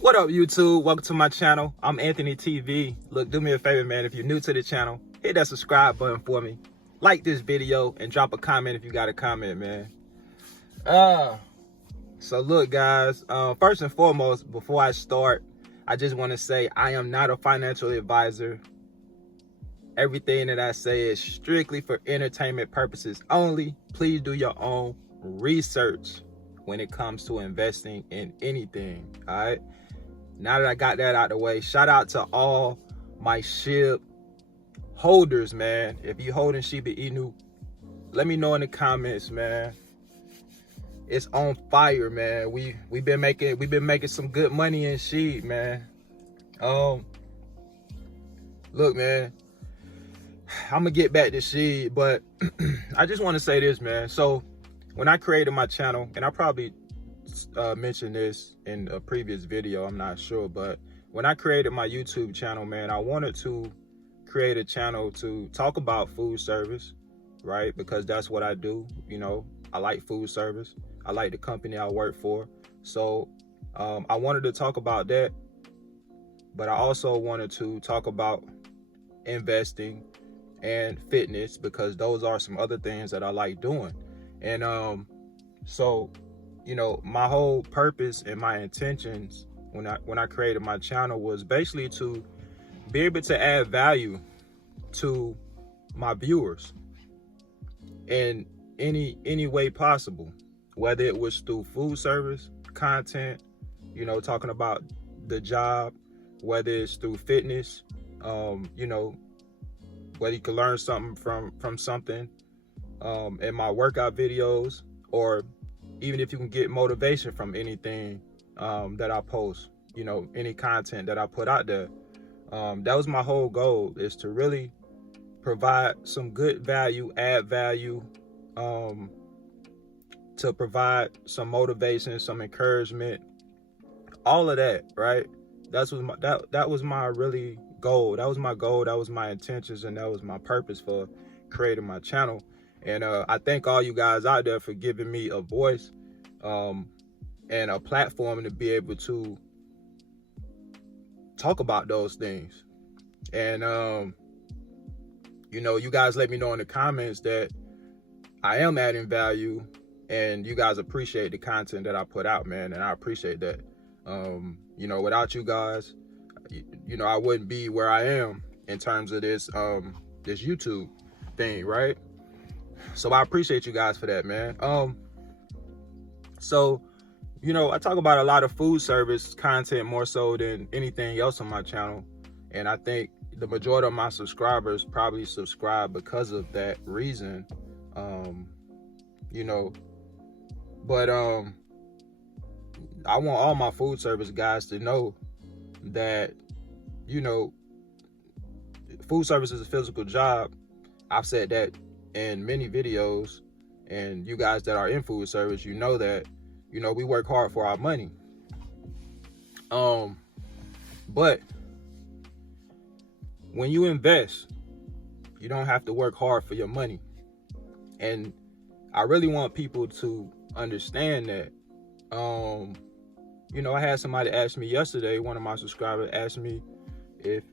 What up, YouTube? Welcome to my channel. I'm Anthony TV. Look, do me a favor, man. If you're new to the channel, hit that subscribe button for me. Like this video and drop a comment if you got a comment, man. So look, guys, first and foremost, before I start, I just want to say I am not a financial advisor. Everything that I say is strictly for entertainment purposes only. Please do your own research when it comes to investing in anything, all right? Now that I got that out of the way, shout out to all my Shib holders, man. If you holding Shib Inu, let me know in the comments, man. It's on fire, man. We've been making some good money in Shib, man. Look, man, I'm gonna get back to Shib, but I just want to say this, man. So when I created my channel, and I probably mentioned this in a previous video, I'm not sure, but when I created my YouTube channel, man, I wanted to create a channel to talk about food service, right? Because that's what I do. You know, I like food service. I like the company I work for. So I wanted to talk about that, but I also wanted to talk about investing and fitness, because those are some other things that I like doing. And so, you know, my whole purpose and my intentions when I created my channel was basically to be able to add value to my viewers in any way possible, whether it was through food service content, you know, talking about the job, whether it's through fitness, you know, whether you can learn something from something in my workout videos, or even if you can get motivation from anything that I post, you know, any content that I put out there. That was my whole goal, is to really provide some good value, add value, to provide some motivation, some encouragement, all of that, right? That was my really goal. That was my goal. That was my intentions, and that was my purpose for creating my channel. And I thank all you guys out there for giving me a voice and a platform to be able to talk about those things. And you know, you guys let me know in the comments that I am adding value, and you guys appreciate the content that I put out, man, and I appreciate that. You know, without you guys, you know, I wouldn't be where I am in terms of this this YouTube thing, right? So I appreciate you guys for that, man. So, you know, I talk about a lot of food service content more so than anything else on my channel, and I think the majority of my subscribers probably subscribe because of that reason. You know, but I want all my food service guys to know that, you know, food service is a physical job. I've said that in many videos, and you guys that are in food service, you know that, you know, we work hard for our money. But when you invest, you don't have to work hard for your money. And I really want people to understand that. You know, I had somebody ask me yesterday, one of my subscribers asked me if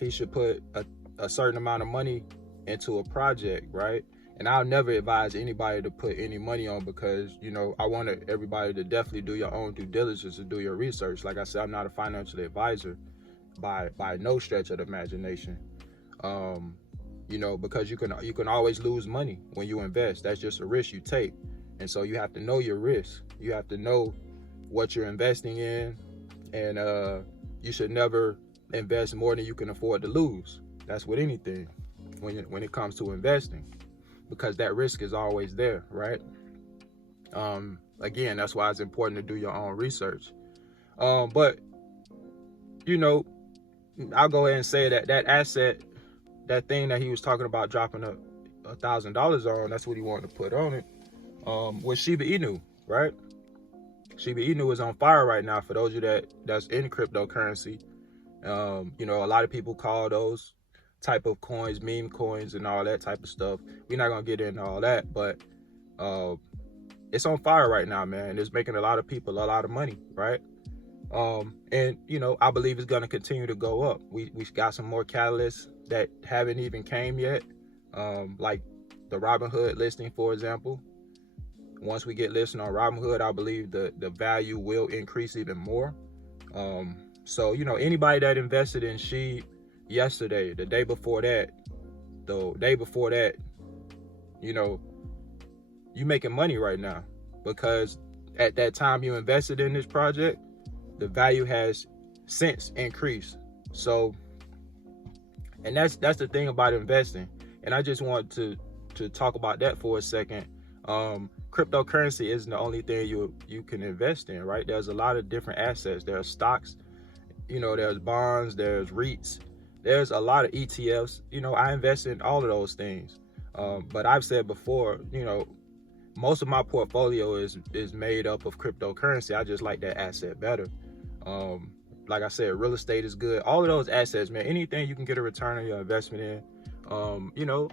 he should put a certain amount of money into a project, right? And I'll never advise anybody to put any money on, because, you know, I want everybody to definitely do your own due diligence and do your research. Like I said, I'm not a financial advisor by no stretch of the imagination. You know, because you can always lose money when you invest. That's just a risk you take. And so you have to know your risk. You have to know what you're investing in, and you should never invest more than you can afford to lose. That's with anything when it comes to investing, because that risk is always there, right? Again, that's why it's important to do your own research. But, you know, I'll go ahead and say that that asset, that thing that he was talking about dropping $1,000 on, that's what he wanted to put on it, was Shib Inu, right? Shib Inu is on fire right now. For those of you that's in cryptocurrency, you know, a lot of people call those type of coins meme coins and all that type of stuff. We're not gonna get into all that, but it's on fire right now, man. It's making a lot of people a lot of money, right? And you know, I believe it's gonna continue to go up. We got some more catalysts that haven't even came yet, like the Robinhood listing, for example. Once we get listed on Robinhood, I believe the value will increase even more. So you know, anybody that invested in Shib yesterday, the day before that, you know, you making money right now, because at that time you invested in this project, the value has since increased. So, and that's the thing about investing. And I just want to talk about that for a second. Cryptocurrency isn't the only thing you can invest in, right? There's a lot of different assets. There are stocks, you know, there's bonds, there's REITs, there's a lot of ETFs. You know, I invest in all of those things. But I've said before, you know, most of my portfolio is made up of cryptocurrency. I just like that asset better. Like I said, real estate is good. All of those assets, man, anything you can get a return on your investment in, you know,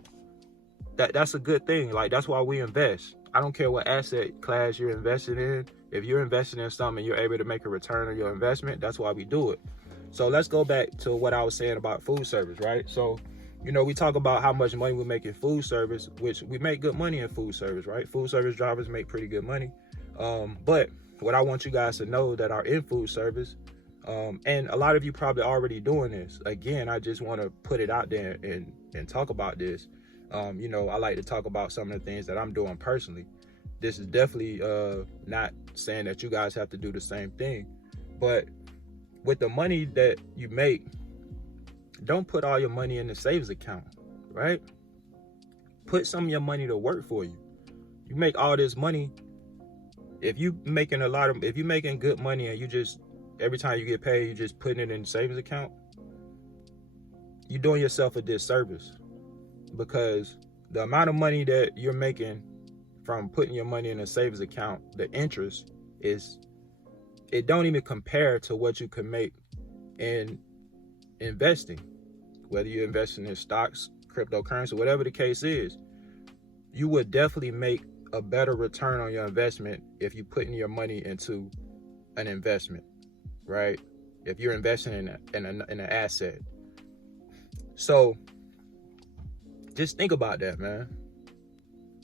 that's a good thing. Like, that's why we invest. I don't care what asset class you're invested in. If you're investing in something and you're able to make a return on your investment, that's why we do it. So let's go back to what I was saying about food service, right? So, you know, we talk about how much money we make in food service, which we make good money in food service, right? Food service drivers make pretty good money. But what I want you guys to know that are in food service, and a lot of you probably already doing this. Again, I just want to put it out there and talk about this. You know, I like to talk about some of the things that I'm doing personally. This is definitely not saying that you guys have to do the same thing, but with the money that you make, don't put all your money in the savings account, right? Put some of your money to work for you. You make all this money. If you're making good money and you just, every time you get paid, you just putting it in the savings account, you're doing yourself a disservice, because the amount of money that you're making from putting your money in a savings account, the interest it don't even compare to what you can make in investing. Whether you're investing in stocks, cryptocurrency, whatever the case is, you would definitely make a better return on your investment if you're putting your money into an investment, right? If you're investing in an asset. So just think about that, man.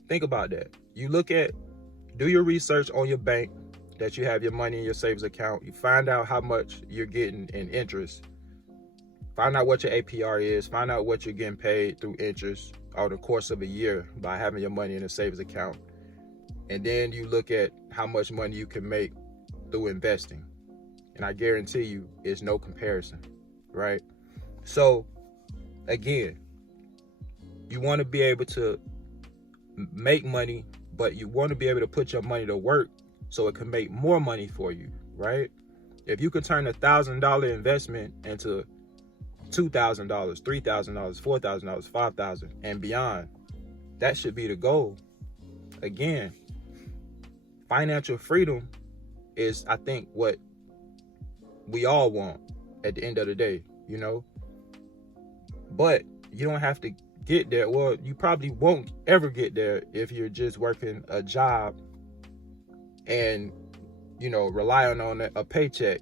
Think about that. Do your research on your bank that you have your money in your savings account. You find out how much you're getting in interest. Find out what your APR is. Find out what you're getting paid through interest over the course of a year by having your money in a savings account. And then you look at how much money you can make through investing. And I guarantee you, it's no comparison, right? So, again, you want to be able to make money, but you want to be able to put your money to work so it can make more money for you, right? If you can turn $1,000 investment into $2,000, $3,000, $4,000, $5,000 and beyond, that should be the goal. Again, financial freedom is, I think, what we all want at the end of the day, you know? But you don't have to get there. Well, you probably won't ever get there if you're just working a job and, you know, relying on a paycheck.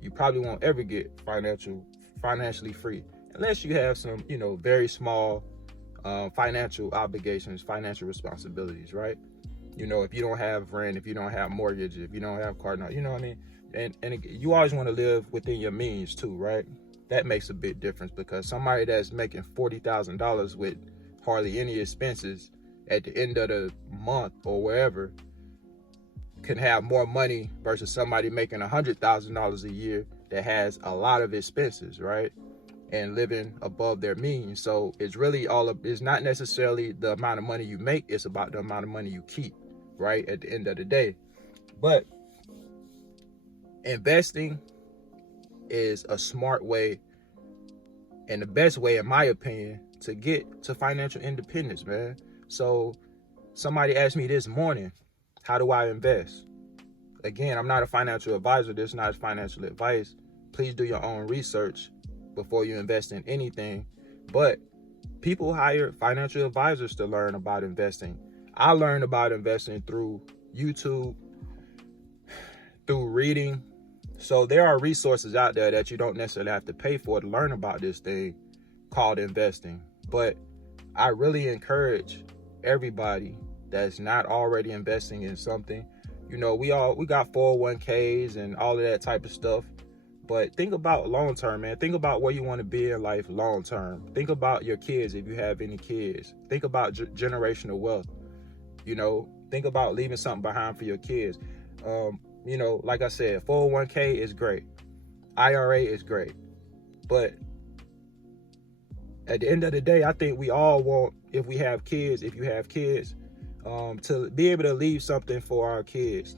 You probably won't ever get financially free unless you have some, you know, very small financial obligations, financial responsibilities, right? You know, if you don't have rent, if you don't have mortgage, if you don't have car note, you know what I mean? And you always want to live within your means too, right? That makes a big difference, because somebody that's making $40,000 with hardly any expenses at the end of the month or wherever can have more money versus somebody making $100,000 a year that has a lot of expenses, right? And living above their means. So it's really it's not necessarily the amount of money you make, it's about the amount of money you keep, right? At the end of the day. But investing is a smart way, and the best way, in my opinion, to get to financial independence, man. So somebody asked me this morning, how do I invest? Again, I'm not a financial advisor. This is not financial advice. Please do your own research before you invest in anything. But people hire financial advisors to learn about investing. I learned about investing through YouTube, through reading. So there are resources out there that you don't necessarily have to pay for to learn about this thing called investing. But I really encourage everybody that's not already investing in something. You know, we got 401ks and all of that type of stuff. But think about long term, man. Think about where you want to be in life long term. Think about your kids if you have any kids. Think about generational wealth. You know, think about leaving something behind for your kids. You know, like I said, 401k is great. IRA is great. But at the end of the day, I think we all want, if you have kids, to be able to leave something for our kids.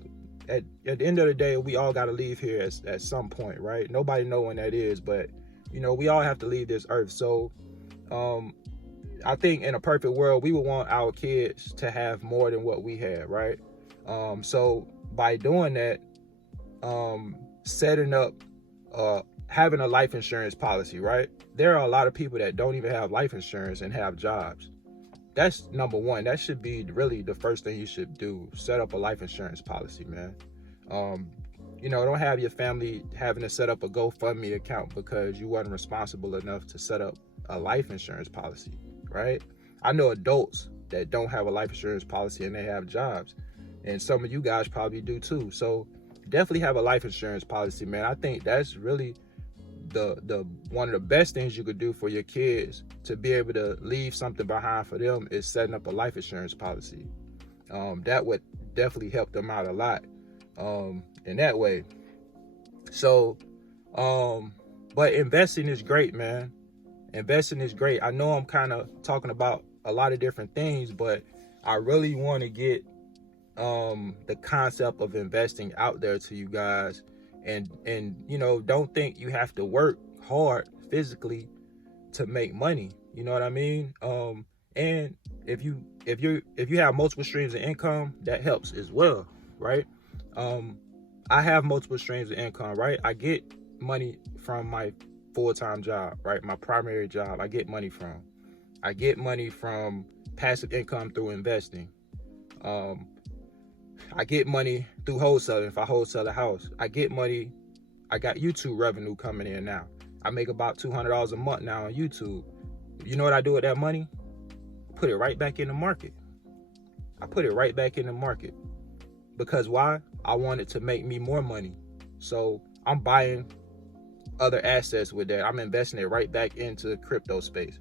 At the end of the day, we all got to leave here at some point, right? Nobody know when that is, but you know, we all have to leave this earth. So I think in a perfect world, we would want our kids to have more than what we had, right? So by doing that, setting up, having a life insurance policy, right? There are a lot of people that don't even have life insurance and have jobs. That's number one. That should be really the first thing you should do. Set up a life insurance policy, man. You know, don't have your family having to set up a GoFundMe account because you weren't responsible enough to set up a life insurance policy, right? I know adults that don't have a life insurance policy and they have jobs. And some of you guys probably do too. So definitely have a life insurance policy, man. I think that's really the one of the best things you could do for your kids to be able to leave something behind for them is setting up a life insurance policy. That would definitely help them out a lot in that way. So but investing is great, man. Investing is great. I know I'm kind of talking about a lot of different things, but I really want to get the concept of investing out there to you guys. And you know, don't think you have to work hard physically to make money. You know what I mean? And if you have multiple streams of income, that helps as well, right? I have multiple streams of income, right? I get money from my full-time job, right? My primary job, I get money from. I get money from passive income through investing. I get money through wholesaling if I wholesale a house. I get money. I got YouTube revenue coming in now. I make about $200 a month now on YouTube. You know what I do with that money? Put it right back in the market. I put it right back in the market. Because why? I want it to make me more money. So I'm buying other assets with that. I'm investing it right back into the crypto space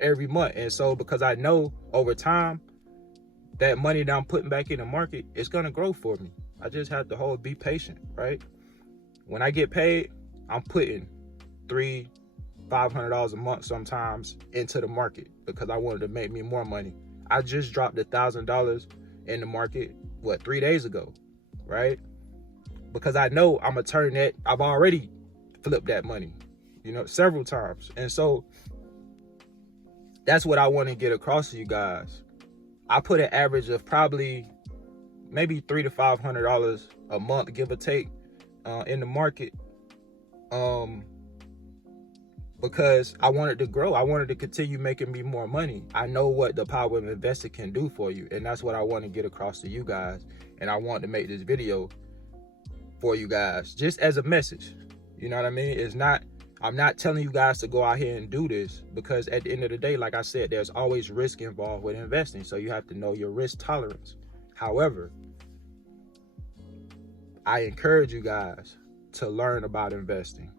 every month. And so because I know over time, that money that I'm putting back in the market is gonna grow for me. I just have to be patient, right? When I get paid, I'm putting $300-500 a month sometimes into the market because I wanted to make me more money. I just dropped $1,000 in the market, 3 days ago, right? Because I know I'm gonna turn that. I've already flipped that money, you know, several times. And so that's what I want to get across to you guys. I put an average of probably maybe $300 to $500 a month, give or take, in the market, because I wanted to grow. I wanted to continue making me more money. I know what the power of investing can do for you, and that's what I want to get across to you guys. And I want to make this video for you guys, just as a message. You know what I mean? I'm not telling you guys to go out here and do this, because at the end of the day, like I said, there's always risk involved with investing. So you have to know your risk tolerance. However, I encourage you guys to learn about investing.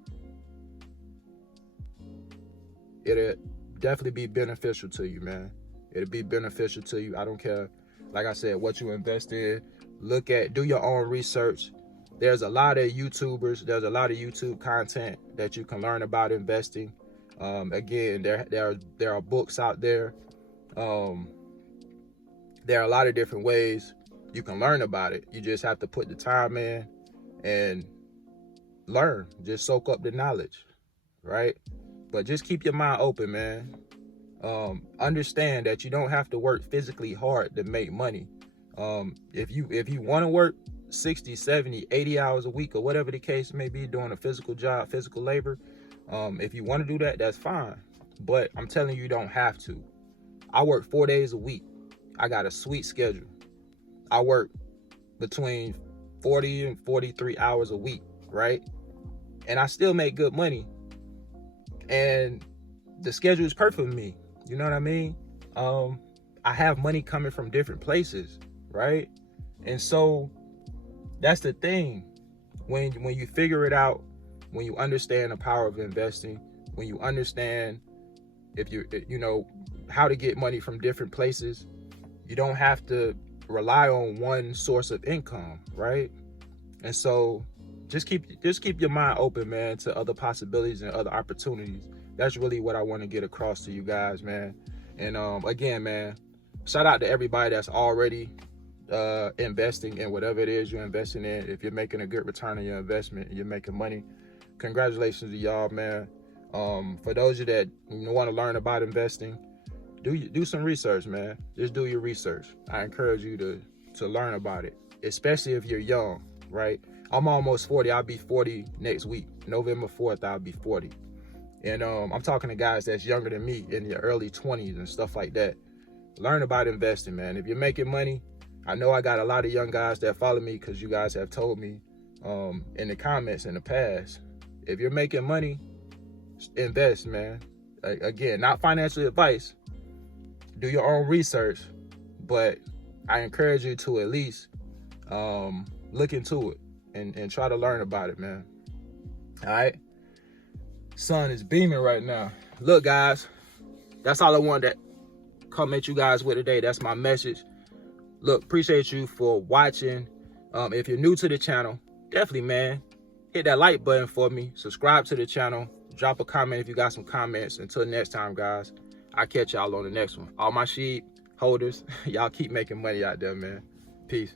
It'll definitely be beneficial to you, man. It'll be beneficial to you. I don't care, like I said, what you invest in. Do your own research. There's a lot of YouTubers, there's a lot of YouTube content that you can learn about investing. Again, there are books out there. There are a lot of different ways you can learn about it. You just have to put the time in and learn. Just soak up the knowledge, right? But just keep your mind open, man. Understand that you don't have to work physically hard to make money. If you want to work 60, 70, 80 hours a week, or whatever the case may be, doing a physical job, physical labor, if you want to do that, that's fine. But I'm telling you, you don't have to. I work 4 days a week. I got a sweet schedule. I work between 40 and 43 hours a week, right? And I still make good money. And the schedule is perfect for me. You know what I mean? I have money coming from different places, right? And so that's the thing. When you figure it out, when you understand the power of investing, when you understand you know how to get money from different places, you don't have to rely on one source of income, right? And so just keep your mind open, man, to other possibilities and other opportunities. That's really what I want to get across to you guys, man. And again, man, shout out to everybody that's already investing in whatever it is you're investing in. If you're making a good return on your investment and you're making money, congratulations to y'all, man. For those of you that want to learn about investing, do some research, man. Just do your research. I encourage you to learn about it, especially if you're young, right? I'm almost 40. I'll be 40 next week. November 4th, I'll be 40. And I'm talking to guys that's younger than me, in their early 20s and stuff like that. Learn about investing, man. If you're making money, I know I got a lot of young guys that follow me because you guys have told me in the comments in the past, if you're making money, invest, man. Again, not financial advice. Do your own research, but I encourage you to at least look into it and try to learn about it, man. All right? Sun is beaming right now. Look, guys, that's all I wanted to come at you guys with today. That's my message. Look, appreciate you for watching. If you're new to the channel, definitely, man, hit that like button for me. Subscribe to the channel. Drop a comment if you got some comments. Until next time, guys, I'll catch y'all on the next one. All my Shib holders, y'all keep making money out there, man. Peace.